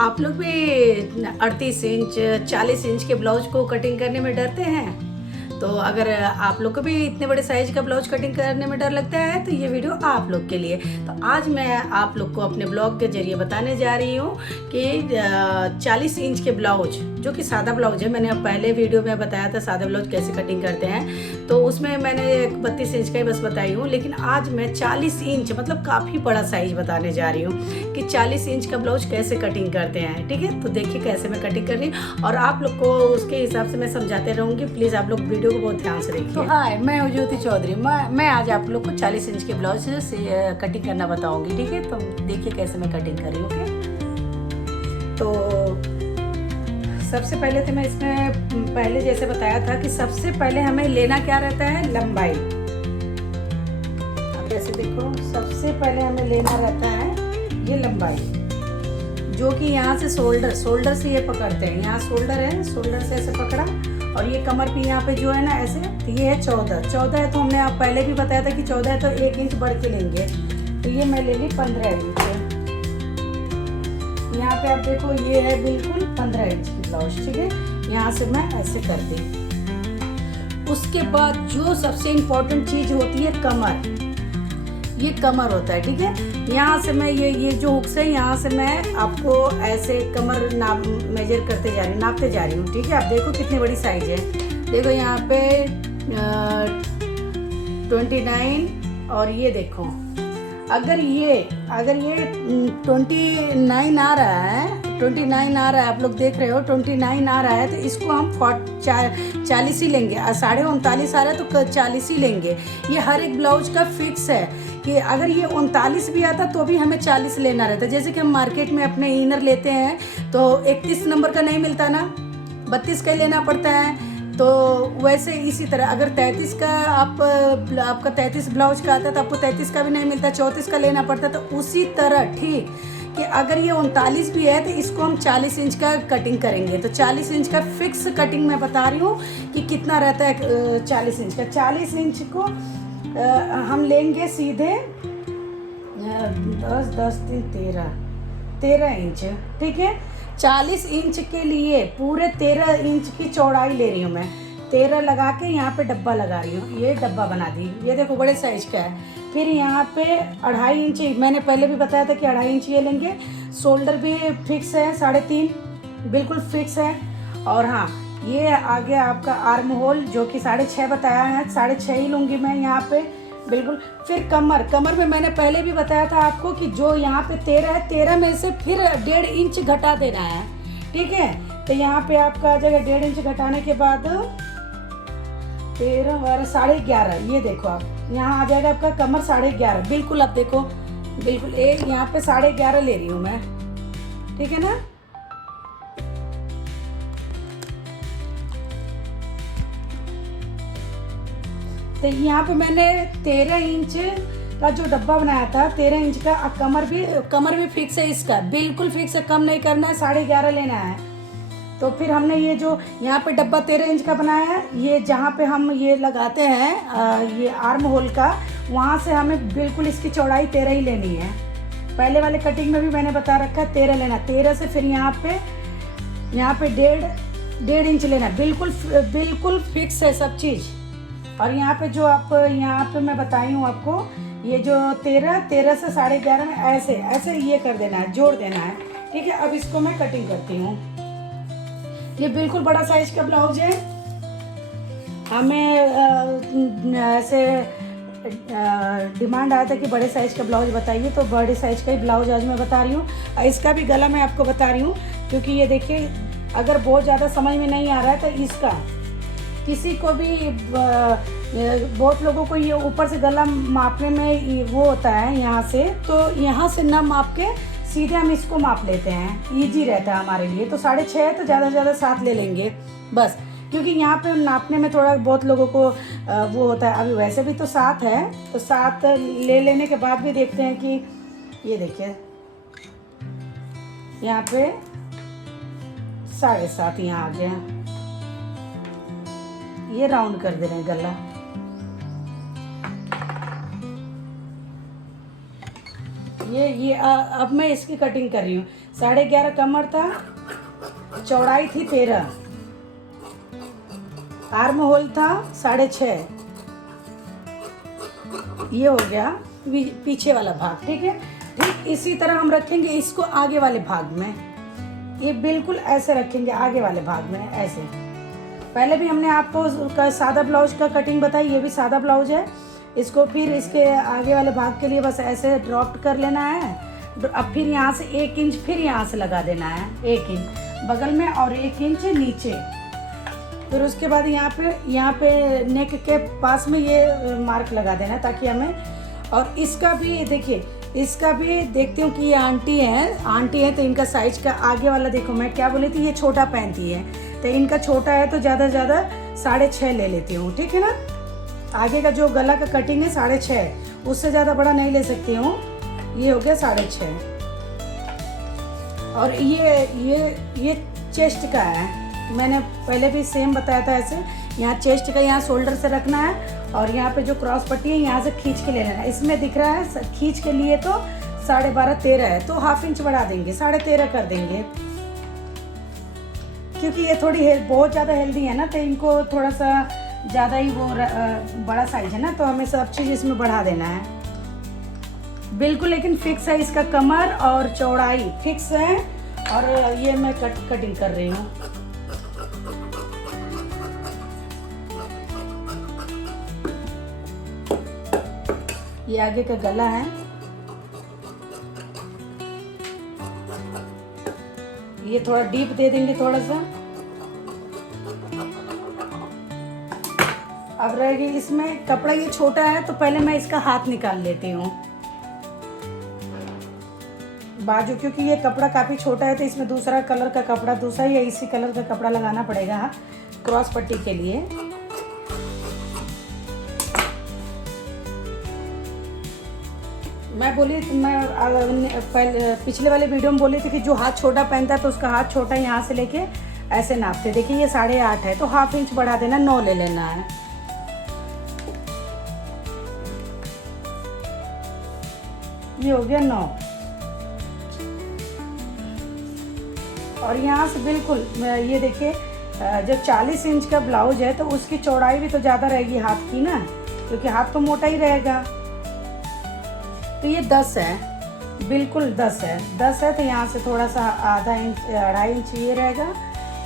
आप लोग भी 38 इंच 40 इंच के ब्लाउज को कटिंग करने में डरते हैं? तो अगर आप लोग को भी इतने बड़े साइज का ब्लाउज कटिंग करने में डर लगता है तो ये वीडियो आप लोग के लिए। तो आज मैं आप लोग को अपने ब्लॉग के जरिए बताने जा रही हूँ कि 40 इंच के ब्लाउज, जो कि सादा ब्लाउज है, मैंने पहले वीडियो में बताया था सादा ब्लाउज कैसे कटिंग करते हैं, तो उसमें मैंने 32 इंच का ही बस बताई हूँ। लेकिन आज मैं 40 इंच मतलब काफ़ी बड़ा साइज बताने जा रही हूँ कि 40 इंच का ब्लाउज कैसे कटिंग करते हैं। ठीक है, तो देखिए कैसे मैं कटिंग कर रही हूँ और आप लोग को उसके हिसाब से मैं समझाते रहूँगी। प्लीज़ आप लोग वीडियो को बहुत ध्यान से देखिए। तो हाय, मैं हूँ ज्योति चौधरी। मैं आज आप लोग को 40 इंच के ब्लाउज से कटिंग करना बताऊँगी। ठीक है, तो देखिए कैसे मैं कटिंग कर रही हूँ। ओके, तो सबसे पहले तो मैं इसमें पहले जैसे बताया था कि सबसे पहले हमें लेना क्या रहता है, लंबाई। अब जैसे देखो, सबसे पहले हमें लेना रहता है ये लंबाई, जो कि यहाँ से शोल्डर से ये पकड़ते हैं। यहाँ शोल्डर है, शोल्डर से ऐसे पकड़ा और ये कमर पे यहाँ पे जो है ना ऐसे, तो ये है 14 है। तो हमने आप पहले भी बताया था कि 14 है तो 1 इंच बढ़ के लेंगे। तो ये मैं ले ली 15 इंच। यहाँ पे आप देखो ये है बिल्कुल 15 इंच की ब्लाउज। ठीक है, यहाँ से मैं ऐसे कर दी। उसके बाद जो सबसे इम्पोर्टेंट चीज होती है कमर, ये कमर होता है। ठीक है, यहाँ से मैं ये जो हुक्स है, यहाँ से मैं आपको ऐसे कमर मेजर करते जा रही हूँ, नापते जा रही हूँ। ठीक है, आप देखो कितनी बड़ी साइज है। देखो यहाँ पे 29 और ये देखो, अगर ये 29 आ रहा है, 29 आ रहा है, आप लोग देख रहे हो 29 आ रहा है, तो इसको हम 40 ही लेंगे। 39.5 आ रहा है तो 40 ही लेंगे। ये हर एक ब्लाउज का फिक्स है कि अगर ये 39 भी आता तो भी हमें 40 लेना रहता है। जैसे कि हम मार्केट में अपने इनर लेते हैं तो 31 नंबर का नहीं मिलता ना, 32 का ही लेना पड़ता है। तो वैसे इसी तरह अगर 33 का आपका 33 ब्लाउज का आता है तो आपको 33 का भी नहीं मिलता, 34 का लेना पड़ता है। तो उसी तरह ठीक कि अगर ये 39 भी है तो इसको हम 40 इंच का कटिंग करेंगे। तो 40 इंच का फिक्स कटिंग मैं बता रही हूँ कि कितना रहता है 40 इंच का। 40 इंच को हम लेंगे सीधे 10 10 3 13 इंच। ठीक है, 40 इंच के लिए पूरे 13 इंच की चौड़ाई ले रही हूँ मैं। 13 लगा के यहाँ पे डब्बा लगा रही हूँ, ये डब्बा बना दी। ये देखो बड़े साइज का है। फिर यहाँ पे 2.5 इंच, मैंने पहले भी बताया था कि 2.5 इंच ये लेंगे। शोल्डर भी फिक्स है, 3.5 बिल्कुल फिक्स है। और हाँ, ये आगे आपका आर्म होल जो कि 6.5 बताया है, 6.5 ही लूँगी मैं यहाँ पे बिल्कुल। फिर कमर में मैंने पहले भी बताया था आपको कि जो यहाँ पे 13 है, 13 में से फिर 1.5 इंच घटा देना है। ठीक है, तो यहाँ पे आपका आ जाएगा 1.5 इंच घटाने के बाद 13 और 11.5। ये देखो आप, यहाँ आ जाएगा आपका कमर 11.5 बिल्कुल। आप देखो बिल्कुल एक यहाँ पे 11.5 ले रही हूँ मैं। ठीक है ना, तो यहाँ पे मैंने 13 इंच का जो डब्बा बनाया था, 13 इंच का। कमर भी फिक्स है, इसका बिल्कुल फिक्स है, कम नहीं करना है, 11.5 लेना है। तो फिर हमने ये जो यहाँ पे डब्बा 13 इंच का बनाया है, ये जहाँ पे हम ये लगाते हैं ये आर्म होल का, वहाँ से हमें बिल्कुल इसकी चौड़ाई 13 ही लेनी है। पहले वाले कटिंग में भी मैंने बता रखा है 13 लेना। 13 से फिर यहाँ पे 1.5 इंच लेना, बिल्कुल फिक्स है सब चीज़। और यहाँ पे जो आप यहाँ पे मैं बताई हूँ आपको, ये जो 13 से 11.5 में ऐसे ये कर देना है, जोड़ देना है। ठीक है, अब इसको मैं कटिंग करती हूँ। ये बिल्कुल बड़ा साइज का ब्लाउज है। हमें ऐसे डिमांड आया था कि बड़े साइज का ब्लाउज बताइए, तो बड़े साइज का ही ब्लाउज आज मैं बता रही हूँ। इसका भी गला मैं आपको बता रही हूँ, क्योंकि ये देखिए अगर बहुत ज़्यादा समझ में नहीं आ रहा है तो इसका किसी को भी बहुत लोगों को ये ऊपर से गला मापने में वो होता है यहाँ से, तो यहाँ से ना माप के सीधे हम इसको माप लेते हैं, इजी रहता है हमारे लिए। तो 6.5 है तो ज़्यादा से ज़्यादा 7 ले लेंगे बस, क्योंकि यहाँ पे नापने में थोड़ा बहुत लोगों को वो होता है। अभी वैसे भी तो 7 है, तो 7 ले लेने के बाद भी देखते हैं कि ये देखिए यहाँ पे 7.5 यहाँ आ गया। ये राउंड कर दे रहे हैं गला। अब मैं इसकी कटिंग कर रही हूँ। 11.5 कमर था, चौड़ाई थी 13, आर्म होल था 6.5। ये हो गया पीछे वाला भाग, ठीक है। ठीक इसी तरह हम रखेंगे इसको आगे वाले भाग में। ये बिल्कुल ऐसे रखेंगे आगे वाले भाग में, ऐसे। पहले भी हमने आपको सादा ब्लाउज का कटिंग बताई, ये भी सादा ब्लाउज है। इसको फिर इसके आगे वाले भाग के लिए बस ऐसे ड्रॉप कर लेना है। अब फिर यहाँ से 1 इंच फिर यहाँ से लगा देना है, 1 इंच बगल में और 1 इंच नीचे। फिर उसके बाद यहाँ पे नेक के पास में ये मार्क लगा देना है ताकि हमें। और इसका भी देखिए, इसका भी देखती हूँ कि ये आंटी है तो इनका साइज का आगे वाला देखो, मैं क्या बोली थी, ये छोटा पहनती है तो इनका छोटा है तो ज़्यादा से ज़्यादा 6.5 ले लेती हूँ, ठीक है ना। आगे का जो गला का कटिंग है 6.5, उससे ज़्यादा बड़ा नहीं ले सकती हूँ। ये हो गया 6.5। और ये चेस्ट का है, मैंने पहले भी सेम बताया था ऐसे। यहाँ चेस्ट का यहाँ शोल्डर से रखना है और यहाँ पे जो क्रॉस पट्टी है यहाँ से खींच के ले लेना है। इसमें दिख रहा है खींच के लिए तो 12.5 13 है, तो ½ इंच बढ़ा देंगे, 13.5 कर देंगे। क्योंकि ये थोड़ी बहुत ज़्यादा हेल्दी है ना, तो इनको थोड़ा सा ज़्यादा ही वो बड़ा साइज है ना, तो हमें सब चीज़ इसमें बढ़ा देना है बिल्कुल। लेकिन फिक्स है इसका कमर और चौड़ाई फिक्स है। और ये मैं कटिंग कर रही हूँ। ये आगे का गला है, ये थोड़ा डीप दे देंगे थोड़ा सा। अब रहेगी इसमें कपड़ा, ये छोटा है तो पहले मैं इसका हाथ निकाल लेती हूँ बाजू, क्योंकि ये कपड़ा काफ़ी छोटा है तो इसमें दूसरा कलर का कपड़ा, दूसरा या इसी कलर का कपड़ा लगाना पड़ेगा क्रॉस पट्टी के लिए। मैं पिछले वाले वीडियो में बोली थी कि जो हाथ छोटा पहनता है तो उसका हाथ छोटा यहाँ से लेके ऐसे नापते। देखिए ये 8.5 है तो ½ इंच बढ़ा देना, 9 ले लेना है। ये हो गया 9। और यहाँ से बिल्कुल ये देखिए, जब 40 इंच का ब्लाउज है तो उसकी चौड़ाई भी तो ज़्यादा रहेगी हाथ की ना, क्योंकि हाथ तो मोटा ही रहेगा। तो ये 10 है, बिल्कुल 10 है। 10 है तो यहाँ से थोड़ा सा ½ इंच 2.5 इंच ये रहेगा।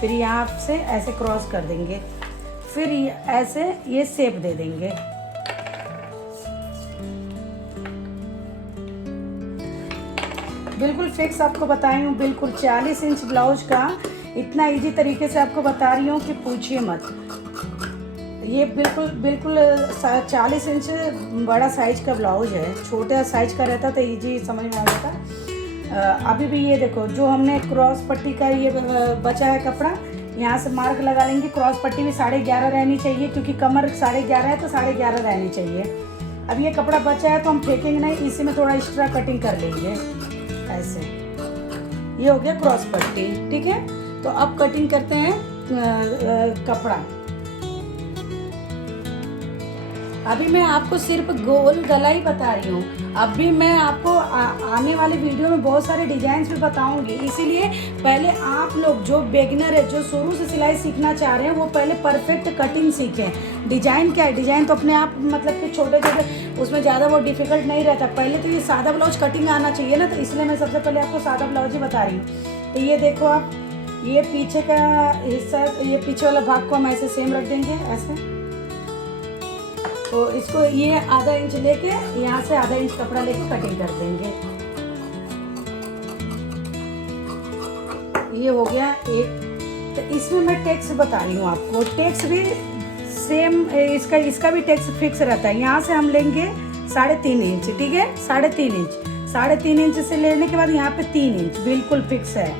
फिर यहाँ से ऐसे क्रॉस कर देंगे, फिर ऐसे ये शेप दे देंगे। बिल्कुल फिक्स आपको बताई हूँ, बिल्कुल 40 इंच ब्लाउज का इतना इजी तरीके से आपको बता रही हूँ कि पूछिए मत। ये बिल्कुल 40 इंच बड़ा साइज का ब्लाउज है, छोटे साइज का रहता तो इजी समझ में आ जाता। अभी भी ये देखो, जो हमने क्रॉस पट्टी का ये बचा है कपड़ा, यहाँ से मार्क लगा लेंगे। क्रॉस पट्टी भी 11.5 रहनी चाहिए, क्योंकि कमर 11.5 है तो 11.5 रहनी चाहिए। अब ये कपड़ा बचा है तो हम फेंकेंगे नहीं, इसी में थोड़ा एक्स्ट्रा कटिंग कर लेंगे ऐसे। ये हो गया क्रॉस पट्टी, ठीक है। तो अब कटिंग करते हैं कपड़ा। अभी मैं आपको सिर्फ गोल गला ही बता रही हूँ। अभी मैं आपको आने वाले वीडियो में बहुत सारे डिजाइन भी बताऊंगी, इसीलिए पहले आप लोग जो बिगिनर है, जो शुरू से सिलाई सीखना चाह रहे हैं, वो पहले परफेक्ट कटिंग सीखें। डिजाइन क्या है, डिजाइन तो अपने आप मतलब कि छोटे छोटे, उसमें ज़्यादा वो डिफिकल्ट नहीं रहता। पहले तो ये सादा ब्लाउज कटिंग आना चाहिए ना, तो इसलिए मैं सबसे पहले आपको सादा ब्लाउज ही बता रही हूँ। तो ये देखो आप, ये पीछे का हिस्सा, ये पीछे वाला भाग को हम ऐसे सेम रख देंगे ऐसे। तो इसको ये ½ इंच लेके यहाँ से ½ इंच कपड़ा लेके कटिंग कर देंगे। ये हो गया एक। तो इसमें मैं टेक्स बता रही हूँ आपको, टेक्स भी सेम, इसका भी टेक्स फिक्स रहता है। यहाँ से हम लेंगे 3.5 इंच, ठीक है, 3.5 इंच। 3.5 इंच से लेने के बाद यहाँ पे 3 इंच बिल्कुल फिक्स है,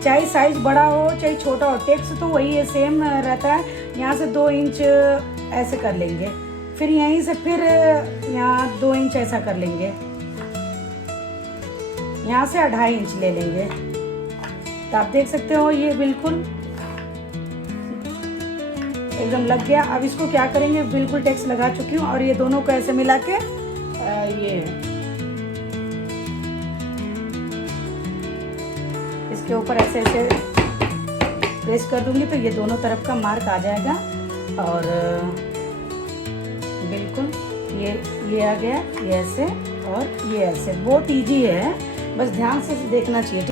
चाहे साइज बड़ा हो चाहे छोटा हो, टेक्स तो वही है, सेम रहता है। यहाँ से 2 इंच ऐसे कर लेंगे, फिर यहीं से फिर यहाँ 2 इंच ऐसा कर लेंगे, यहाँ से 2.5 इंच ले लेंगे। तो आप देख सकते हो ये बिल्कुल एकदम लग गया। अब इसको क्या करेंगे, बिल्कुल टेक्स लगा चुकी हूँ और ये दोनों को ऐसे मिला के ये इसके ऊपर ऐसे ऐसे प्रेस कर दूंगी तो ये दोनों तरफ का मार्क आ जाएगा। और बिल्कुल ये आ गया, ये ऐसे और ये ऐसे। बहुत इजी है, बस ध्यान से देखना चाहिए।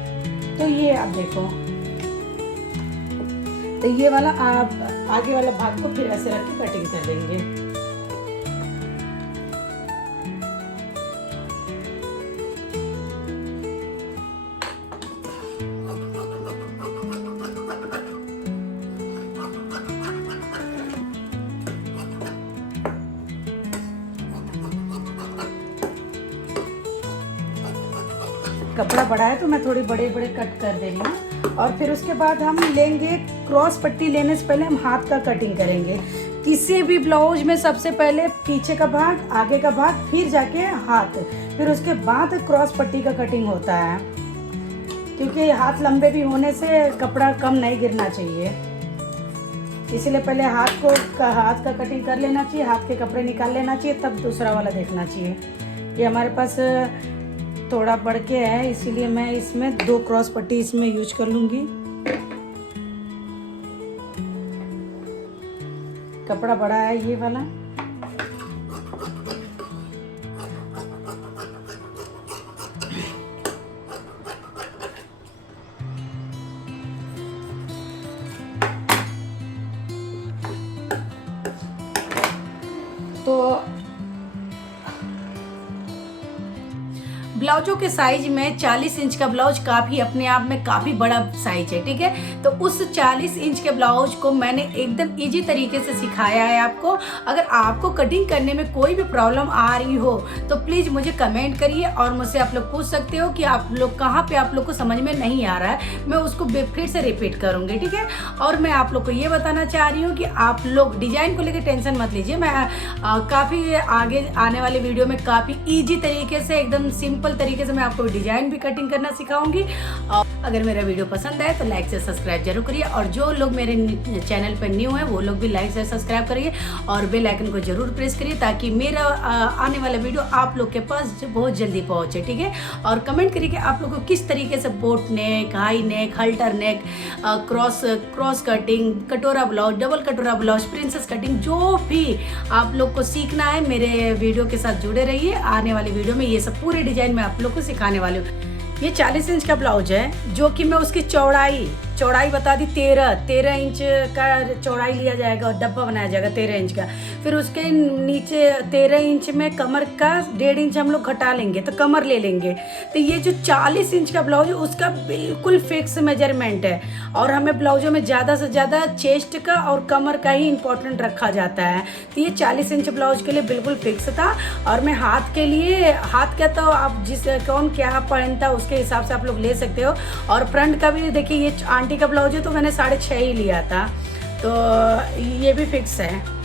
तो ये आप देखो, तो ये वाला आप आगे वाला भाग को फिर ऐसे रख के कटिंग कर देंगे। कपड़ा बड़ा है तो मैं थोड़ी बड़े बड़े कट कर दे रही हूँ। और फिर उसके बाद हम लेंगे, क्रॉस पट्टी लेने से पहले हम हाथ का कटिंग करेंगे। किसी भी ब्लाउज में सबसे पहले पीछे का भाग, आगे का भाग, फिर जाके हाथ, फिर उसके बाद क्रॉस पट्टी का कटिंग होता है। क्योंकि हाथ लंबे भी होने से कपड़ा कम नहीं गिरना चाहिए, इसलिए पहले हाथ का कटिंग कर लेना चाहिए, हाथ के कपड़े निकाल लेना चाहिए, तब दूसरा वाला देखना चाहिए। ये हमारे पास थोड़ा बढ़ के है, इसीलिए मैं इसमें 2 क्रॉस पट्टी इसमें यूज कर लूँगी। कपड़ा बड़ा है ये वाला। तो ब्लाउजों के साइज में 40 इंच का ब्लाउज काफ़ी अपने आप में काफ़ी बड़ा साइज है, ठीक है। तो उस 40 इंच के ब्लाउज को मैंने एकदम इजी तरीके से सिखाया है आपको। अगर आपको कटिंग करने में कोई भी प्रॉब्लम आ रही हो तो प्लीज़ मुझे कमेंट करिए और मुझसे आप लोग पूछ सकते हो कि आप लोग कहाँ पे आप लोग को समझ में नहीं आ रहा है, मैं उसको फिर से रिपीट करूँगी, ठीक है। और मैं आप लोग को ये बताना चाह रही हूँ कि आप लोग डिज़ाइन को लेकर टेंशन मत लीजिए। मैं काफ़ी आगे आने वाले वीडियो में काफ़ी ईजी तरीके से, एकदम सिंपल तरीके से मैं आपको डिजाइन भी कटिंग करना सिखाऊंगी। और अगर मेरा वीडियो पसंद आए तो लाइक से सब्सक्राइब जरूर करिए, और जो लोग मेरे चैनल पर न्यू हैं वो लोग भी लाइक से सब्सक्राइब करिए और बेल आइकन को जरूर प्रेस करिए, ताकि मेरा आने वाला वीडियो आप लोग के पास बहुत जल्दी पहुंचे, ठीक है। और कमेंट करिए कि आप लोग को किस तरीके से बोट नेक, हाई नेक, हल्टर नेक, क्रॉस कटिंग, कटोरा ब्लाउज, डबल कटोरा ब्लाउज, प्रिंसेस कटिंग, जो भी आप लोग को सीखना है मेरे वीडियो के साथ जुड़े रहिए। आने वाली वीडियो में ये सब पूरे डिजाइन मैं आप लोग को सिखाने वाली हूँ। ये 40 इंच का ब्लाउज है, जो कि मैं उसकी चौड़ाई बता दी 13 इंच का चौड़ाई लिया जाएगा और डब्बा बनाया जाएगा 13 इंच का। फिर उसके नीचे 13 इंच में कमर का 1.5 इंच हम लोग घटा लेंगे तो कमर ले लेंगे। तो ये जो 40 इंच का ब्लाउज है उसका बिल्कुल फिक्स मेजरमेंट है, और हमें ब्लाउजों में ज़्यादा से ज़्यादा चेस्ट का और कमर का ही इम्पोर्टेंट रखा जाता है। तो ये 40 इंच ब्लाउज के लिए बिल्कुल फिक्स था। और मैं हाथ के लिए, हाथ का तो आप कौन क्या पहनता उसके हिसाब से आप लोग ले सकते हो। और फ्रंट का भी देखिए, ये आंटी का ब्लाउज है तो मैंने 6.5 ही लिया था, तो ये भी फिक्स है।